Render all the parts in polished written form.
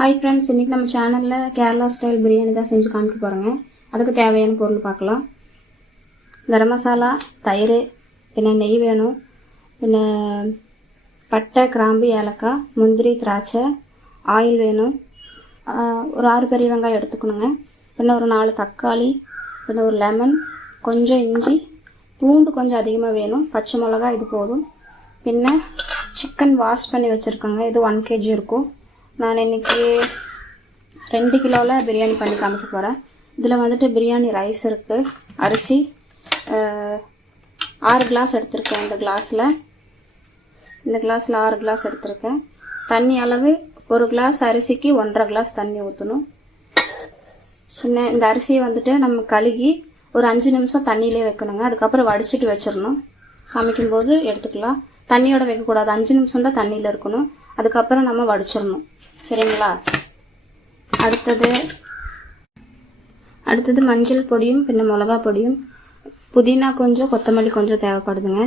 Hi friends, இன்றைக்கி நம்ம சேனலில் கேரளா ஸ்டைல் பிரியாணி தான் செஞ்சு காமிக்க போகிறோங்க. அதுக்கு தேவையான பொருள் பார்க்கலாம். கரம் மசாலா, தயிர், பின்ன நெய் வேணும், பின்ன பட்டை, கிராம்பு, ஏலக்காய், முந்திரி, திராட்சை, ஆயில் வேணும். ஒரு 6 பெரிய வெங்காயம் எடுத்துக்கணுங்க. பின்ன ஒரு 4 தக்காளி, பின்ன ஒரு லெமன், கொஞ்சம் இஞ்சி, பூண்டு கொஞ்சம் அதிகமாக வேணும், பச்சை மிளகா இது போதும். பின்ன சிக்கன் வாஷ் பண்ணி வச்சுருக்கோங்க. இது 1 kg இருக்கும். நான் இன்றைக்கி 2 கிலோவில் பிரியாணி பண்ணி காமிக்க போகிறேன். இதில் வந்துட்டு பிரியாணி ரைஸ் இருக்குது, அரிசி 6 கிளாஸ் எடுத்திருக்கேன். இந்த கிளாஸில் 6 கிளாஸ் எடுத்திருக்கேன். தண்ணி அளவு 1 கிளாஸ் அரிசிக்கு 1.5 கிளாஸ் தண்ணி ஊற்றணும். பின்ன இந்த அரிசியை வந்துட்டு நம்ம கழுகி ஒரு 5 நிமிஷம் தண்ணியிலே வைக்கணுங்க. அதுக்கப்புறம் வடிச்சிட்டு வச்சிடணும். சமைக்கும்போது எடுத்துக்கலாம். தண்ணியோட வைக்கக்கூடாது, 5 நிமிஷம் தான் தண்ணியில் இருக்கணும். அதுக்கப்புறம் நம்ம வடிச்சிடணும். சரிங்களா? அடுத்தது மஞ்சள் பொடியும் பின்ன மிளகா பொடியும், புதினா கொஞ்சம், கொத்தமல்லி கொஞ்சம் தேவைப்படுதுங்க.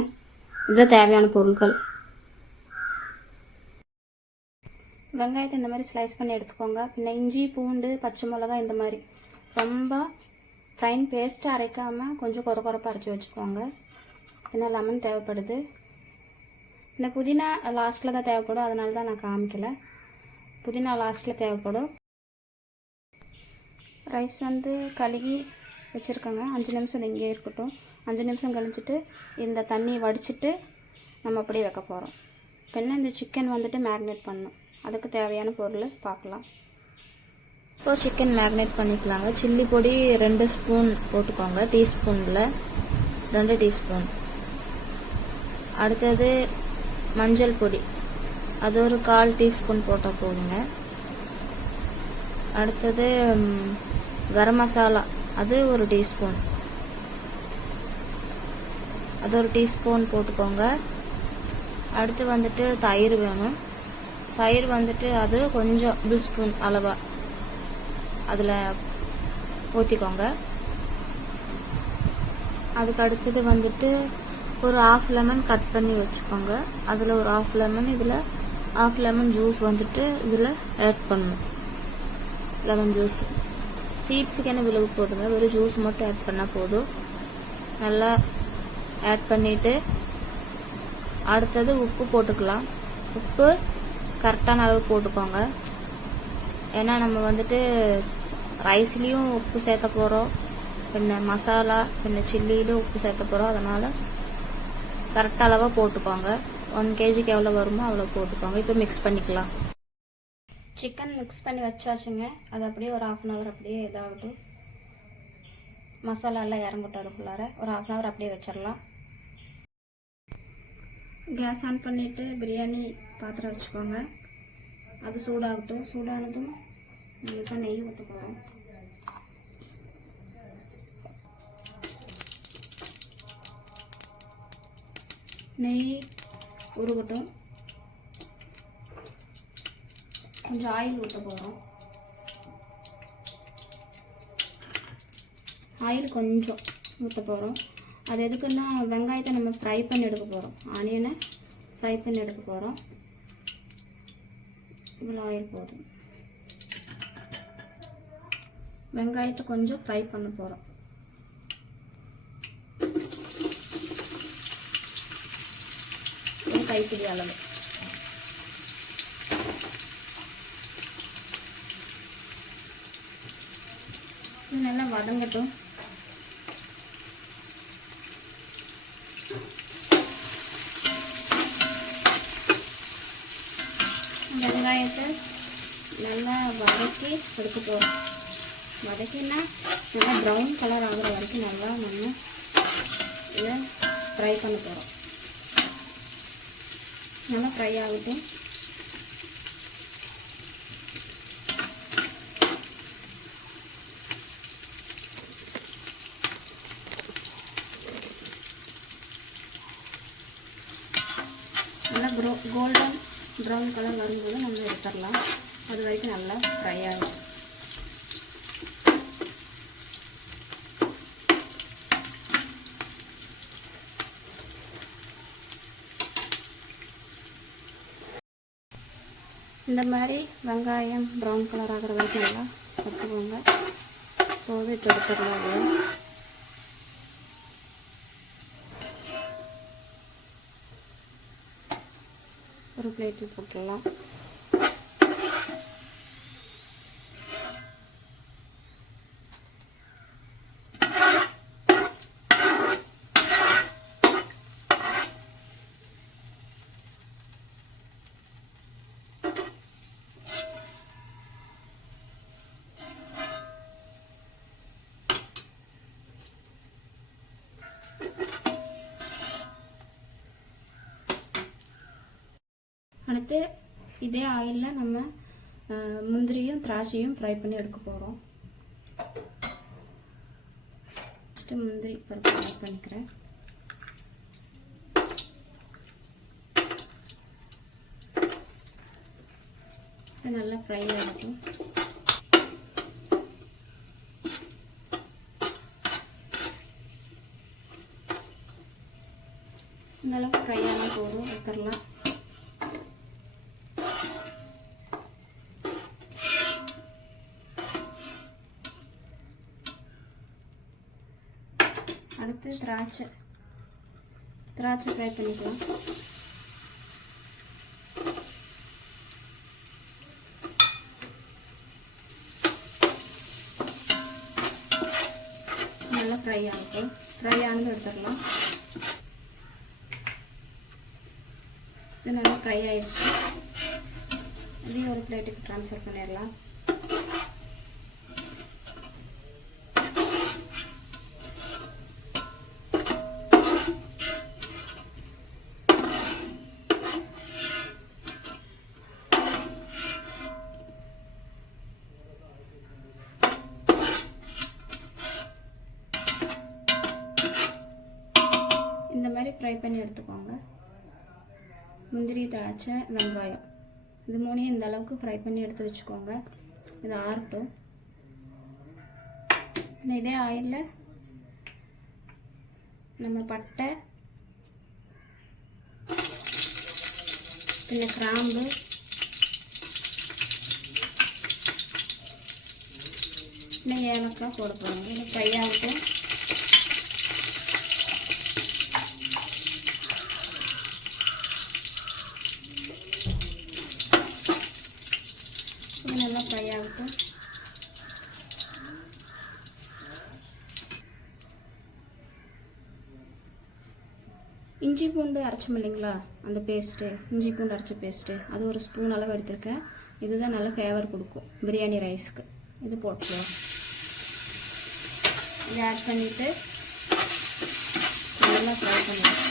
இதுதான் தேவையான பொருட்கள். வெங்காயத்தை இந்த மாதிரி ஸ்லைஸ் பண்ணி எடுத்துக்கோங்க. பின்ன இஞ்சி, பூண்டு, பச்சை மிளகா இந்த மாதிரி ரொம்ப ஃபைன் பேஸ்ட்டு அரைக்காமல் கொஞ்சம் கொரப்பாக அரைச்சி வச்சுக்கோங்க. பின்ன லெமன் தேவைப்படுது. பின்ன புதினா லாஸ்ட்டில் தான் தேவைப்படும், அதனால தான் நான் காமிக்கலை. புதினா லாஸ்ட்டில் தேவைப்படும். ரைஸ் வந்து கழுகி வச்சுருக்கோங்க. 5 நிமிஷம் இங்கே இருக்கட்டும். 5 நிமிஷம் கழிச்சிட்டு இந்த தண்ணியை வடிச்சிட்டு நம்ம அப்படியே வைக்க போகிறோம். பின்ன இந்த சிக்கன் வந்துட்டு மேக்னேட் பண்ணணும். அதுக்கு தேவையான பொருள் பார்க்கலாம். இப்போ சிக்கன் மேக்னேட் பண்ணிக்கலாங்க. சில்லி பொடி 2 ஸ்பூன் போட்டுக்கோங்க. டீஸ்பூனில் 2 டீஸ்பூன். அடுத்தது மஞ்சள் பொடி, அது ஒரு 1/4 டீஸ்பூன் போட்டால் போதுங்க. அடுத்தது கரம் மசாலா, அது ஒரு டீஸ்பூன், அது ஒரு டீஸ்பூன் போட்டுக்கோங்க. அடுத்து வந்துட்டு தயிர் வேணும். தயிர் வந்துட்டு அது கொஞ்சம் 1 ஸ்பூன் அளவா அதில் ஊற்றிக்கோங்க. அதுக்கு அடுத்தது வந்துட்டு ஒரு 1/2 லெமன் கட் பண்ணி வச்சுக்கோங்க. அதில் ஒரு 1/2 லெமன், இதில் 1/2 லெமன் ஜூஸ் வந்துட்டு இதில் ஆட் பண்ணணும். லெமன் ஜூஸ் சீட்ஸுக்கு என்ன விழுவு போதுங்க, வெறும் ஜூஸ் மட்டும் ஆட் பண்ணால் போதும். நல்லா ஆட் பண்ணிவிட்டு அடுத்தது உப்பு போட்டுக்கலாம். உப்பு கரெக்டான அளவு போட்டுக்கோங்க. ஏன்னா நம்ம வந்துட்டு ரைஸ்லேயும் உப்பு சேர்த்த போகிறோம், பின்ன மசாலா, பின்ன சில்லியிலும் உப்பு சேர்த்த போகிறோம். அதனால் கரெக்டாக அளவாக போட்டுக்கோங்க. 1 kgக்கு எவ்வளோ வருமோ அவ்வளோ போட்டுக்கோங்க. இப்போ மிக்ஸ் பண்ணிக்கலாம். சிக்கன் மிக்ஸ் பண்ணி வச்சாச்சுங்க. அது அப்படியே ஒரு 1/2 hour அப்படியே இதாகட்டும். மசாலாலாம் இறங்கட்டும். அதுக்குள்ளார ஒரு 1/2 hour அப்படியே வச்சிடலாம். கேஸ் ஆன் பண்ணிவிட்டு பிரியாணி பாத்திரம் வச்சுக்கோங்க. அது சூடாகட்டும். சூடானதும் இப்போ நெய் ஊற்ற போகிறோம். நெய் உருகட்டும். கொஞ்சம் ஆயில் ஊற்ற போகிறோம். ஆயில் கொஞ்சம் ஊற்ற போகிறோம். அது எதுக்குன்னா வெங்காயத்தை நம்ம ஃப்ரை பண்ணி எடுக்க போகிறோம். ஆனியனை ஃப்ரை பண்ணி எடுக்க போகிறோம். இவ்வளோ ஆயில் போதும். வெங்காயத்தை கொஞ்சம் ஃப்ரை பண்ண போகிறோம். கைப்பிடி அளவு. இது நல்லா வதங்கட்டும். வெங்காயத்தை நல்லா வதக்கி எடுக்க போகிறோம். வதக்கினா நல்லா ப்ரௌன் கலர் ஆகிற வரைக்கும் நல்லா நம்ம இதை ஃப்ரை பண்ண போகிறோம். நல்லா ஃப்ரை ஆகட்டும். நல்லா கோல்டன் ப்ரௌன் கலர் வரும்போது நம்ம எடுத்துடலாம். அது வரைக்கும் நல்லா ஃப்ரை ஆகும். இந்த மாதிரி வெங்காயம் ப்ரௌன் கலர் ஆகிற வரைக்கும் நல்லா வறுத்துக்கோங்க. போது இப்போ எடுத்துடலாம். அது ஒரு பிளேட்டில் போட்டுடலாம். அடுத்து இதே ஆயிலில் நம்ம முந்திரியும் திராட்சையும் ஃப்ரை பண்ணி எடுக்க போகிறோம். ஃபஸ்ட்டு முந்திரி பருப்பு ஆட் பண்ணிக்கிறேன். இது நல்லா ஃப்ரை ஆகட்டும். நல்லா ஃப்ரை ஆனால் போதும், எடுத்துடலாம். அடுத்து திராட்சை ஃப்ரை பண்ணிக்கலாம். நல்லா ஃப்ரை ஆகும். ஃப்ரை ஆனது எடுத்துடலாம். இது நல்லா ஃப்ரை ஆயிடுச்சு. இதையும் ஒரு பிளேட்டுக்கு ட்ரான்ஸ்ஃபர் பண்ணிடலாம். இந்த மாதிரி ஃப்ரை பண்ணி எடுத்துக்கோங்க. முந்திரி, திராட்சை, வெங்காயம் இது மூணையும் இந்த அளவுக்கு ஃப்ரை பண்ணி எடுத்து வச்சுக்கோங்க. இது ஆறட்டும். இதே ஆயிலில் நம்ம பட்டை, கொஞ்சம் கிராம்பு, இன்னும் ஏலக்காய் போட போகிறோங்க. இது ஃப்ரை ஆகட்டும். நல்லா ஃப்ரை ஆகட்டும். இஞ்சி பூண்டு அரைச்சோம் இல்லைங்களா, அந்த பேஸ்ட்டு, இஞ்சி பூண்டு அரைச்ச பேஸ்ட்டு, அது ஒரு ஸ்பூன் அளவு எடுத்துருக்கேன். இதுதான் நல்ல ஃப்ளேவர் கொடுக்கும் பிரியாணி ரைஸுக்கு. இது போட்டுக்கலாம். இதை ஆட் பண்ணிவிட்டு நல்லா ஃப்ரை பண்ணிடுவோம்.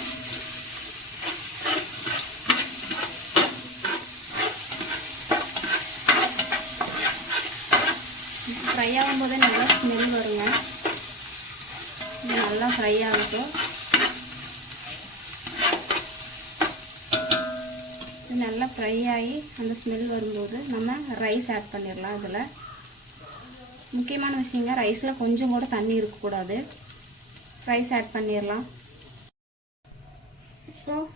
ஃப்ரை ஆகும்போதே நல்லா ஸ்மெல் வருங்க. இது நல்லா ஃப்ரை ஆகட்டும். இது நல்லா ஃப்ரை ஆகி அந்த ஸ்மெல் வரும்போது நம்ம ரைஸ் ஆட் பண்ணிடலாம். அதில் முக்கியமான விஷயங்க, ரைஸில் கொஞ்சம் கூட தண்ணி இருக்கக்கூடாது. ரைஸ் ஆட் பண்ணிடலாம். இப்போது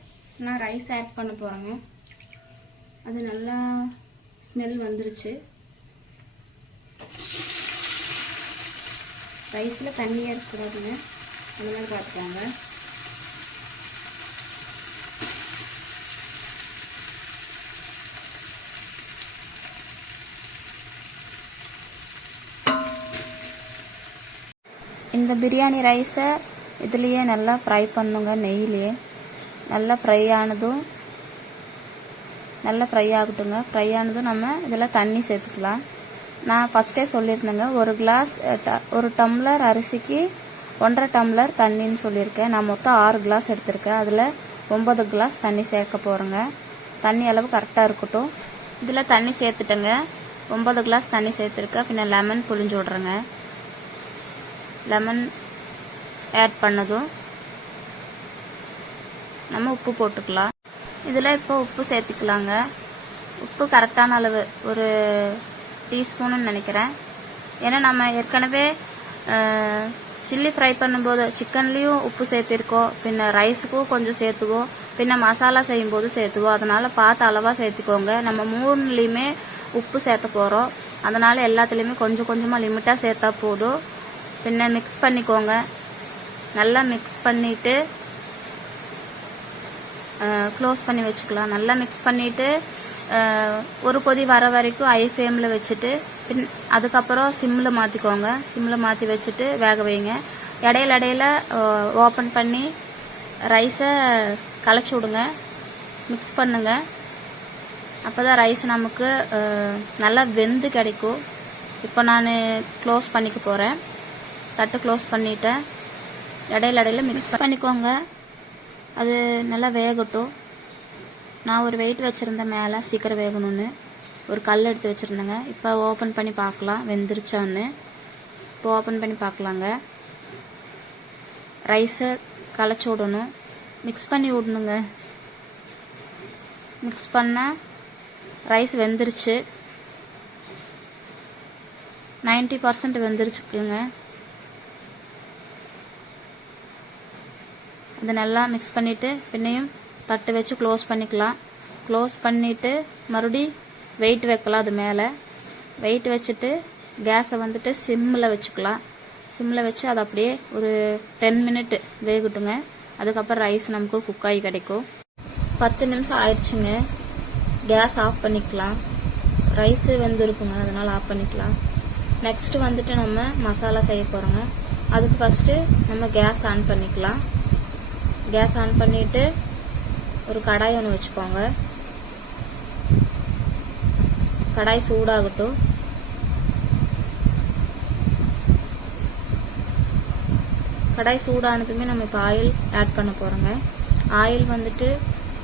நான் ரைஸ் ஆட் பண்ண போகிறேங்க. அது நல்லா ஸ்மெல் வந்துருச்சு. ரைஸில் தண்ணியாக இருக்கக்கூடாதுங்க, அந்த மாதிரி பார்த்துக்கோங்க. இந்த பிரியாணி ரைஸை இதுலேயே நல்லா ஃப்ரை பண்ணுங்க. நெய்யிலேயே நல்லா ஃப்ரை ஆனதும் நல்லா ஃப்ரை ஆகட்டுங்க. ஃப்ரை ஆனதும் நம்ம இதில் தண்ணி சேர்த்துக்கலாம். நான் ஃபஸ்ட்டே சொல்லியிருந்தேங்க, ஒரு டம்ளர் அரிசிக்கு 1.5 டம்ளர் தண்ணின்னு சொல்லியிருக்கேன். நான் மொத்தம் 6 கிளாஸ் எடுத்திருக்கேன். அதில் 9 கிளாஸ் தண்ணி சேர்க்க போகிறேங்க. தண்ணி அளவு கரெக்டாக இருக்கட்டும். இதில் தண்ணி சேர்த்துட்டேங்க. 9 கிளாஸ் தண்ணி சேர்த்துருக்கேன். பின்ன லெமன் புழிஞ்சு விட்றேங்க. லெமன் ஆட் பண்ணதும் நம்ம உப்பு போட்டுக்கலாம். இதில் இப்போ உப்பு சேர்த்துக்கலாங்க. உப்பு கரெக்டான அளவு, ஒரு டீஸ்பூன்னு நினைக்கிறேன். ஏன்னா நம்ம ஏற்கனவே சில்லி ஃப்ரை பண்ணும்போது சிக்கன்லேயும் உப்பு சேர்த்திருக்கோம், பின்ன ரைஸுக்கும் கொஞ்சம் சேர்த்துவோம், பின்ன மசாலா செய்யும்போது சேர்த்துவோம். அதனால பார்த்து அளவாக சேர்த்துக்கோங்க. நம்ம 3லையுமே உப்பு சேர்த்த போகிறோம். அதனால எல்லாத்துலேயுமே கொஞ்சம் கொஞ்சமாக லிமிட்டாக சேர்த்தா போதும். பின்ன மிக்ஸ் பண்ணிக்கோங்க. நல்லா மிக்ஸ் பண்ணிவிட்டு க்ளோஸ் பண்ணி வச்சுக்கலாம். நல்லா மிக்ஸ் பண்ணிவிட்டு ஒரு கொதி வர வரைக்கும் ஹை ஃப்ளேமில் வச்சுட்டு அதுக்கப்புறம் சிம்மில் மாற்றிக்கோங்க. சிம்மில் மாற்றி வச்சுட்டு வேக வைங்க. இடையில ஓப்பன் பண்ணி ரைஸை கலச்சி விடுங்க. மிக்ஸ் பண்ணுங்க. அப்போ தான் ரைஸ் நமக்கு நல்லா வெந்து கிடைக்கும். இப்போ நான் க்ளோஸ் பண்ணிக்க போகிறேன். தட்டு க்ளோஸ் பண்ணிட்டேன். இடையில மிக்ஸ் பண்ணிக்கோங்க. அது நல்லா வேகட்டும். நான் ஒரு வெயிட் வச்சுருந்தேன் மேலே சீக்கிரம் வேகணும்னு. ஒரு கல் எடுத்து வச்சுருந்தேங்க. இப்போ ஓப்பன் பண்ணி பார்க்கலாம் வெந்துருச்சான்னு. இப்போ ஓப்பன் பண்ணி பார்க்கலாங்க. ரைஸை கலச்சி விடணும். மிக்ஸ் பண்ணி விடணுங்க. மிக்ஸ் பண்ணால் ரைஸ் வெந்துருச்சு. 90% வெந்துருச்சுக்குங்க. அது நல்லா மிக்ஸ் பண்ணிவிட்டு பின்னையும் தட்டு வச்சு க்ளோஸ் பண்ணிக்கலாம். க்ளோஸ் பண்ணிவிட்டு மறுபடி வெயிட் வைக்கலாம். அது மேலே வெயிட் வச்சுட்டு கேஸை வந்துட்டு சிம்மில் வச்சுக்கலாம். சிம்மில் வச்சு அது அப்படியே ஒரு 10 மினிட் வேகட்டுங்க. அதுக்கப்புறம் ரைஸ் நமக்கு குக்காகி கிடைக்கும். 10 நிமிஷம் ஆயிடுச்சுங்க. கேஸ் ஆஃப் பண்ணிக்கலாம். ரைஸு வெந்துருக்குங்க, அதனால் ஆஃப் பண்ணிக்கலாம். நெக்ஸ்ட்டு வந்துட்டு நம்ம மசாலா செய்ய போகிறோங்க. அதுக்கு ஃபஸ்ட்டு நம்ம கேஸ் ஆன் பண்ணிக்கலாம். கேஸ் ஆன் பண்ணிவிட்டு ஒரு கடாய் ஒன்று வச்சுக்கோங்க. கடாய் சூடாகட்டும். கடாய் சூடானதுமே நம்ம இப்போ ஆயில் ஆட் பண்ண போகிறோங்க. ஆயில் வந்துட்டு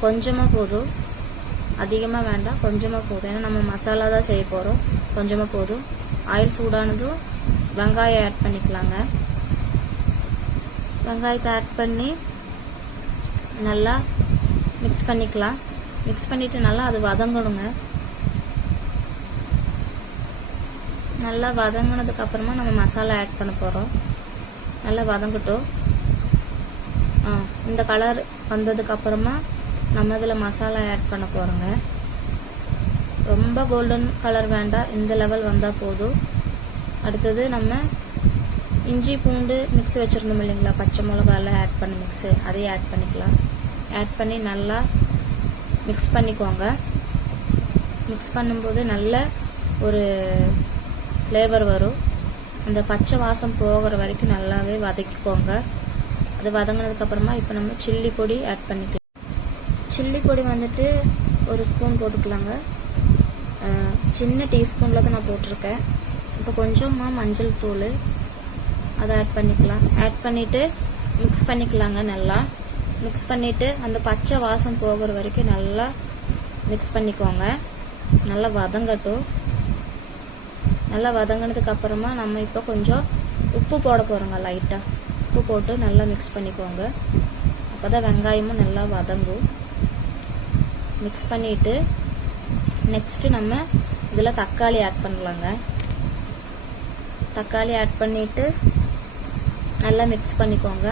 கொஞ்சமாக போதும், அதிகமாக வேண்டாம், கொஞ்சமாக போதும். ஏன்னா நம்ம மசாலா தான் செய்ய போகிறோம். கொஞ்சமாக போதும். ஆயில் சூடானதும் வெங்காயம் ஆட் பண்ணிக்கலாங்க. வெங்காயத்தை ஆட் பண்ணி நல்லா மிக்ஸ் பண்ணிக்கலாம். மிக்ஸ் பண்ணிவிட்டு நல்லா அது வதங்கணுங்க. நல்லா வதங்கினதுக்கு அப்புறமா நம்ம மசாலா ஆட் பண்ண போகிறோம். நல்லா வதங்கட்டும். இந்த கலர் வந்ததுக்கு அப்புறமா நம்ம இதில் மசாலா ஆட் பண்ண போகிறோங்க. ரொம்ப கோல்டன் கலர் வேண்டாம், இந்த லெவல் வந்தால் போதும். அடுத்தது நம்ம இஞ்சி பூண்டு மிக்ஸ் வச்சுருந்தோம் இல்லைங்களா, பச்சை மிளகாலாம் ஆட் பண்ண மிக்ஸு, அதையும் ஆட் பண்ணிக்கலாம். ஆட் பண்ணி நல்லா மிக்ஸ் பண்ணிக்கோங்க. மிக்ஸ் பண்ணும்போது நல்ல ஒரு ஃப்ளேவர் வரும். அந்த பச்சை வாசம் போகிற வரைக்கும் நல்லாவே வதக்கிக்கோங்க. அது வதங்கினதுக்கப்புறமா இப்போ நம்ம சில்லி பொடி ஆட் பண்ணிக்கலாம். சில்லி பொடி வந்துட்டு ஒரு ஸ்பூன் போட்டுக்கலாங்க. சின்ன டீஸ்பூனில் தான் நான் போட்டிருக்கேன். இப்போ கொஞ்சமாக மஞ்சள் தூள் அதை ஆட் பண்ணிக்கலாம். ஆட் பண்ணிவிட்டு மிக்ஸ் பண்ணிக்கலாங்க. நல்லா மிக்ஸ் பண்ணிவிட்டு அந்த பச்சை வாசம் போகிற வரைக்கும் நல்லா மிக்ஸ் பண்ணிக்கோங்க. நல்லா வதங்கட்டும். நல்லா வதங்கினதுக்கு அப்புறமா நம்ம இப்போ கொஞ்சம் உப்பு போட போகிறோங்க. லைட்டாக உப்பு போட்டு நல்லா மிக்ஸ் பண்ணிக்கோங்க. அப்போ தான் வெங்காயமும் நல்லா வதங்கும். மிக்ஸ் பண்ணிவிட்டு நெக்ஸ்ட்டு நம்ம இதில் தக்காளி ஆட் பண்ணலாங்க. தக்காளி ஆட் பண்ணிவிட்டு நல்லா மிக்ஸ் பண்ணிக்கோங்க.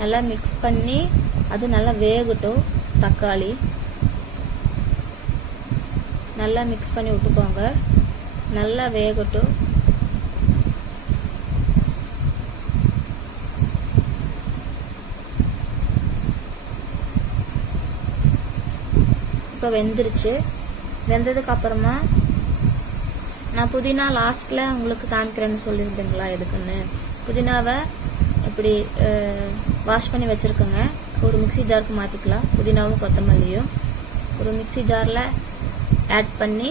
நல்லா மிக்ஸ் பண்ணி அது நல்லா வேகட்டும். தக்காளி நல்லா மிக்ஸ் பண்ணி விட்டுக்கோங்க. நல்லா வேகட்டும். இப்போ வெந்துருச்சு. வெந்ததுக்கு அப்புறமா நான் புதினா லாஸ்ட்டில் உங்களுக்கு காமிக்கிறேன்னு சொல்லியிருந்தேங்களா, எதுக்குன்னு. புதினாவை இப்படி வாஷ் பண்ணி வச்சுருக்கோங்க. ஒரு மிக்சி ஜாருக்கு மாற்றிக்கலாம். புதினாவும் கொத்தமல்லியும் ஒரு மிக்சி ஜாரில் ஆட் பண்ணி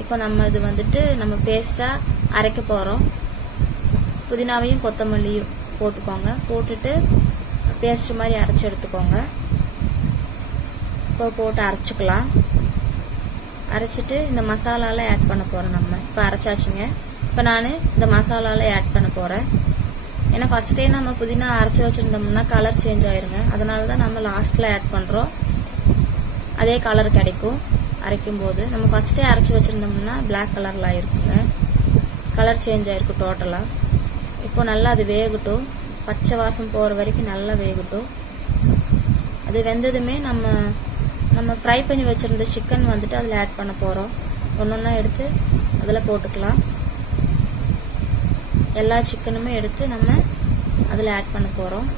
இப்போ நம்ம இது வந்துட்டு நம்ம பேஸ்ட்டாக அரைக்க போகிறோம். புதினாவையும் கொத்தமல்லியும் போட்டுக்கோங்க. போட்டுட்டு பேஸ்ட் மாதிரி அரைச்சி எடுத்துக்கோங்க. இப்போ போட்டு அரைச்சிக்கலாம். அரைச்சிட்டு இந்த மசாலாவில் ஆட் பண்ண போகிறோம். நம்ம இப்போ அரைச்சாச்சுங்க. இப்போ நான் இந்த மசாலாவில் ஆட் பண்ண போகிறேன். ஏன்னா ஃபஸ்ட்டே நம்ம புதினா அரைச்சி வச்சுருந்தோம்னா கலர் சேஞ்ச் ஆயிருங்க. அதனால தான் நம்ம லாஸ்ட்டில் ஆட் பண்ணுறோம். அதே கலர் கிடைக்கும் அரைக்கும் போது. நம்ம ஃபஸ்ட்டே அரைச்சி வச்சுருந்தோம்னா பிளாக் கலரில் ஆயிருக்குங்க. கலர் சேஞ்ச் ஆயிருக்கும் டோட்டலாக. இப்போ நல்லா அது வேகட்டும். பச்சை வாசம் போகிற வரைக்கும் நல்லா வேகட்டும். அது வெந்ததுமே நம்ம ஃப்ரை பண்ணி வச்சுருந்த சிக்கன் வந்துட்டு அதில் ஆட் பண்ண போகிறோம். ஒன்றொன்னா எடுத்து அதில் போட்டுக்கலாம். எல்லா சிக்கனுமே எடுத்து நம்ம அதில் ஆட் பண்ண போகிறோம்.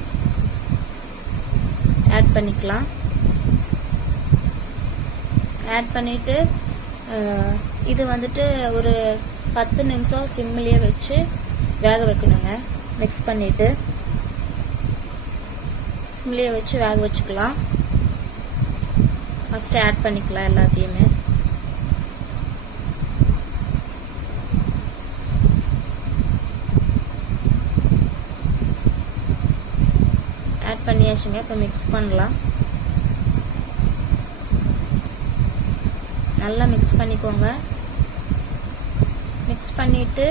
ஆட் பண்ணிக்கலாம். ஆட் பண்ணிவிட்டு இது வந்துட்டு ஒரு 10 நிமிஷம் சிம்மிலேயே வச்சு வேக வைக்கணுங்க. மிக்ஸ் பண்ணிவிட்டு சிம்மிலேயே வச்சு வேக வச்சுக்கலாம். ஃபஸ்ட்டு ஆட் பண்ணிக்கலாம் எல்லாத்தையுமே. ஆட் பண்ணியாச்சுங்க. இப்போ மிக்ஸ் பண்ணலாம். நல்லா மிக்ஸ் பண்ணிக்கோங்க. மிக்ஸ் பண்ணிவிட்டு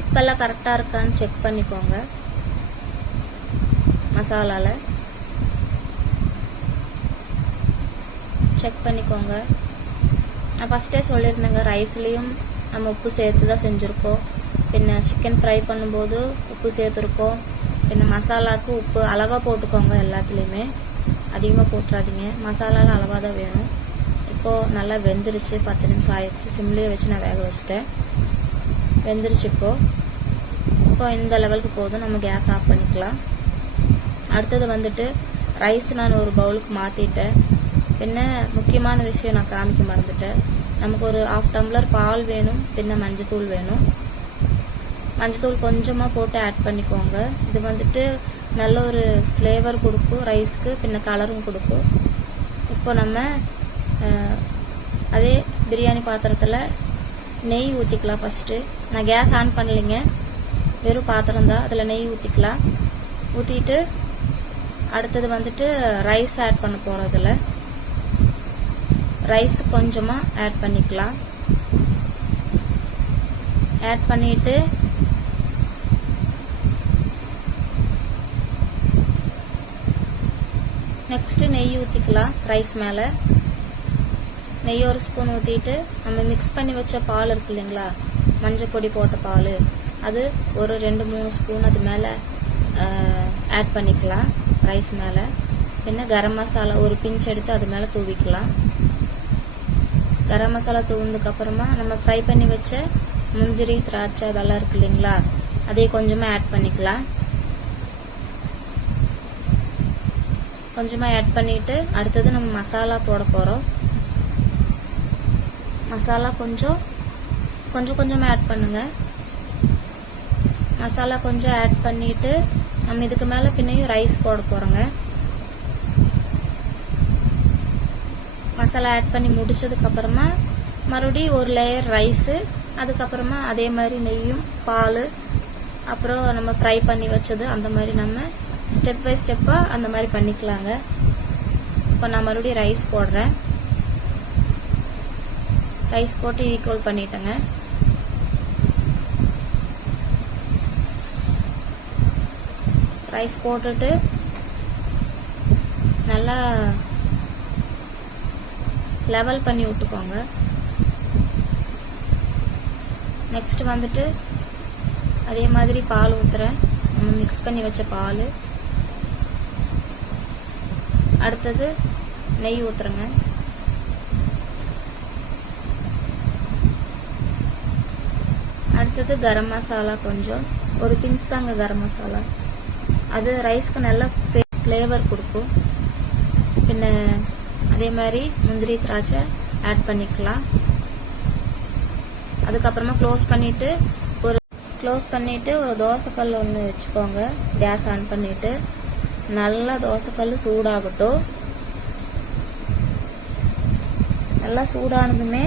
உப்பெல்லாம் கரெக்டாக இருக்கான்னு செக் பண்ணிக்கோங்க. மசாலாவில் செக் பண்ணிக்கோங்க. நான் ஃபஸ்ட்டே சொல்லியிருந்தேங்க, ரைஸ்லேயும் நம்ம உப்பு சேர்த்து தான் செஞ்சுருக்கோம். பின்ன சிக்கன் ஃப்ரை பண்ணும்போது உப்பு சேர்த்துருக்கோம். பின்ன மசாலாவுக்கு உப்பு அளவாக போட்டுக்கோங்க. எல்லாத்துலேயுமே அதிகமாக போட்டுறாதீங்க. மசாலாலாம் அளவாக தான் வேணும். இப்போது நல்லா வெந்துருச்சு. 10 நிமிஷம் ஆயிடுச்சு. சிம்லேயே வச்சு நான் வேக வச்சுட்டேன். வெந்துருச்சு. இப்போ இந்த லெவலுக்கு போதும். நம்ம கேஸ் ஆஃப் பண்ணிக்கலாம். அடுத்தது வந்துட்டு ரைஸ் நான் ஒரு பவுலுக்கு மாற்றிட்டேன். பின்ன முக்கியமான விஷயம் நான் காமிக்க மறந்துட்டேன். நமக்கு ஒரு 1/2 டம்ளர் பால் வேணும். பின்ன மஞ்சத்தூள் வேணும். மஞ்சத்தூள் கொஞ்சமாக போட்டு ஆட் பண்ணிக்கோங்க. இது வந்துட்டு நல்ல ஒரு ஃப்ளேவர் கொடுக்கும் ரைஸ்க்கு. பின்ன கலரும் கொடுக்கும். இப்போ நம்ம அதே பிரியாணி பாத்திரத்தில் நெய் ஊற்றிக்கலாம். ஃபஸ்ட்டு நான் கேஸ் ஆன் பண்ணலைங்க, வெறும் பாத்திரம் தான். அதில் நெய் ஊற்றிக்கலாம். ஊற்றிட்டு அடுத்தது வந்துட்டு ரைஸ் ஆட் பண்ண போகிறதுல ரைஸ் கொஞ்சமாக ஆட் பண்ணிக்கலாம். ஆட் பண்ணிட்டு நெக்ஸ்ட்டு நெய் ஊற்றிக்கலாம். ரைஸ் மேலே நெய் ஒரு ஸ்பூன் ஊற்றிட்டு நம்ம மிக்ஸ் பண்ணி வச்ச பால் இருக்கு இல்லைங்களா, மஞ்சள் பொடி போட்ட பால், அது ஒரு 2-3 ஸ்பூன் அது மேலே ஆட் பண்ணிக்கலாம் ரைஸ் மேலே. பின்ன கரம் மசாலா ஒரு பிஞ்ச் எடுத்து அது மேலே தூவிக்கலாம். கரம் மசாலா தூவினதுக்கப்புறமா நம்ம ஃப்ரை பண்ணி வச்ச முந்திரி திராட்சை அதெல்லாம் இருக்கு இல்லைங்களா, அதையே கொஞ்சமாக ஆட் பண்ணிக்கலாம். கொஞ்சமாக ஆட் பண்ணிவிட்டு அடுத்தது நம்ம மசாலா போட போகிறோம். மசாலா கொஞ்சம் கொஞ்சமாக ஆட் பண்ணுங்க. மசாலா கொஞ்சம் ஆட் பண்ணிவிட்டு நம்ம இதுக்கு மேலே பின்னையும் ரைஸ் போட போகிறோங்க. மசாலா ஆட் பண்ணி முடிச்சதுக்கப்புறமா மறுபடியும் ஒரு லேயர் ரைஸு, அதுக்கப்புறமா அதே மாதிரி நெய்யும் பால், அப்புறம் நம்ம ஃப்ரை பண்ணி வச்சது, அந்த மாதிரி நம்ம ஸ்டெப் பை ஸ்டெப்பாக அந்த மாதிரி பண்ணிக்கலாங்க. இப்போ நான் மறுபடியும் ரைஸ் போடுறேன். ரைஸ் போட்டு ஈக்குவல் பண்ணிட்டேங்க. ரைஸ் போட்டுட்டு நல்லா லெவல் பண்ணி விட்டுக்கோங்க. நெக்ஸ்ட் வந்துட்டு அதே மாதிரி பால் ஊற்றுறேன். நம்ம மிக்ஸ் பண்ணி வச்ச பால். அடுத்தது நெய் ஊற்றுறேங்க. அடுத்தது கரம் மசாலா கொஞ்சம், ஒரு பிஞ்ச் தாங்க கரம் மசாலா. அது ரைஸ்க்கு நல்ல ஃப்ளேவர் கொடுக்கும். பின்ன அதே மாதிரி முந்திரி திராட்சை ஆட் பண்ணிக்கலாம். அதுக்கப்புறமா க்ளோஸ் பண்ணிட்டு ஒரு தோசைக்கல் ஒன்று வச்சுக்கோங்க. கேஸ் ஆன் பண்ணிட்டு நல்லா தோசைக்கல் சூடாகட்டும். நல்லா சூடானதுமே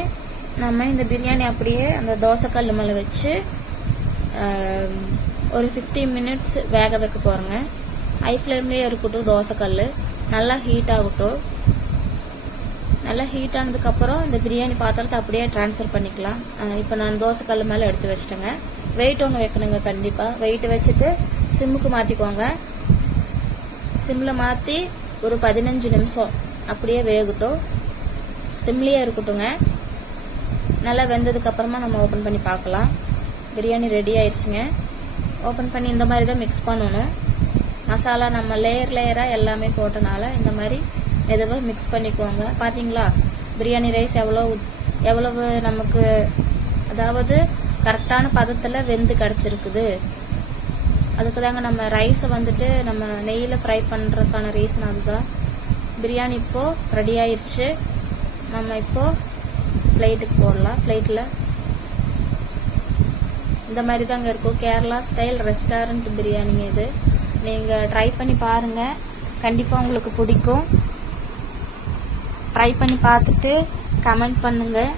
நம்ம இந்த பிரியாணி அப்படியே அந்த தோசைக்கல் மேலே வச்சு ஒரு 15 மினிட்ஸ் வேக வைக்க போகிறோங்க. ஹை ஃப்ளேம்லேயே இருக்கட்டும். தோசைக்கல் நல்லா ஹீட் ஆகட்டும். நல்லா ஹீட் ஆனதுக்கப்புறம் இந்த பிரியாணி பாத்திரத்தை அப்படியே ட்ரான்ஸ்ஃபர் பண்ணிக்கலாம். இப்போ நான் தோசைக்கல் மேலே எடுத்து வச்சிட்டேங்க. வெயிட் ஒன்று வைக்கணுங்க. கண்டிப்பாக வெயிட் வச்சுட்டு சிம்முக்கு மாற்றிக்கோங்க. சிம்மில் மாற்றி ஒரு 15 நிமிஷம் அப்படியே வேகட்டும். சிம்லேயே இருக்கட்டுங்க. நல்லா வெந்ததுக்கப்புறமா நம்ம ஓப்பன் பண்ணி பார்க்கலாம். பிரியாணி ரெடி ஆயிடுச்சுங்க. ஓப்பன் பண்ணி இந்த மாதிரி தான் மிக்ஸ் பண்ணணும். மசாலா நம்ம லேயராக எல்லாமே போட்டனால இந்த மாதிரி மெதுவாக மிக்ஸ் பண்ணிக்கோங்க. பார்த்தீங்களா பிரியாணி ரைஸ் எவ்வளவு நமக்கு அதாவது கரெக்டான பதத்தில் வெந்து கிடச்சிருக்குது. அதுக்கு தாங்க நம்ம ரைஸை வந்துட்டு நம்ம நெய்யில் ஃப்ரை பண்ணுறதுக்கான ரீசன் அதுதான். பிரியாணி இப்போது ரெடி ஆயிடுச்சு. நம்ம இப்போது பிளேட்டுக்கு போடலாம். பிளேட்டில் இந்த மாதிரி தாங்க இருக்கும். கேரளா ஸ்டைல் ரெஸ்டாரண்ட் பிரியாணிங்க இது. நீங்கள் ட்ரை பண்ணி பாருங்கள், கண்டிப்பாக உங்களுக்கு பிடிக்கும். ட்ரை பண்ணி பார்த்துட்டு கமெண்ட் பண்ணுங்கள்,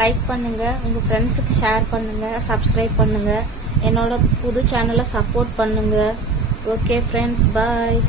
லைக் பண்ணுங்கள், உங்கள் ஃப்ரெண்ட்ஸுக்கு ஷேர் பண்ணுங்கள், சப்ஸ்கிரைப் பண்ணுங்கள், என்னோட புது சேனலை சப்போர்ட் பண்ணுங்கள். ஓகே ஃப்ரெண்ட்ஸ், பாய்.